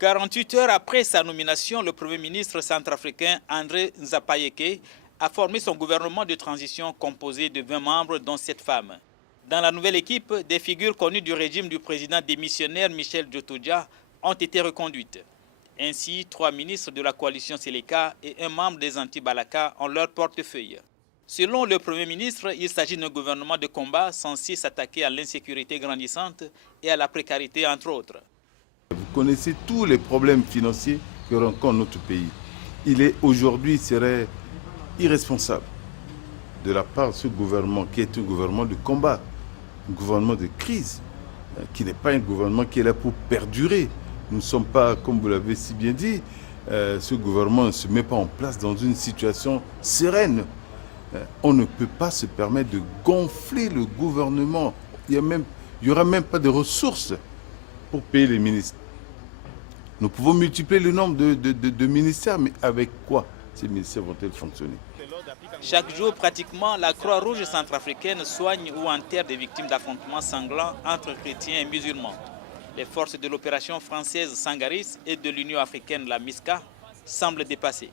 48 heures après sa nomination, le Premier ministre centrafricain André Nzapayeke a formé son gouvernement de transition composé de 20 membres, dont 7 femmes. Dans la nouvelle équipe, des figures connues du régime du président démissionnaire Michel Djotodia ont été reconduites. Ainsi, 3 ministres de la coalition Seleka et un membre des anti-Balaka ont leur portefeuille. Selon le Premier ministre, il s'agit d'un gouvernement de combat censé s'attaquer à l'insécurité grandissante et à la précarité, entre autres. Vous connaissez tous les problèmes financiers que rencontre notre pays. Aujourd'hui, serait irresponsable de la part de ce gouvernement qui est un gouvernement de combat, un gouvernement de crise, qui n'est pas un gouvernement qui est là pour perdurer. Nous ne sommes pas, comme vous l'avez si bien dit, ce gouvernement ne se met pas en place dans une situation sereine. On ne peut pas se permettre de gonfler le gouvernement. Il n'y aura même pas de ressources pour payer les ministres. Nous pouvons multiplier le nombre de ministères, mais avec quoi ces ministères vont-ils fonctionner? Chaque jour, pratiquement, la Croix-Rouge centrafricaine soigne ou enterre des victimes d'affrontements sanglants entre chrétiens et musulmans. Les forces de l'opération française Sangaris et de l'Union africaine, la MISCA, semblent dépassées.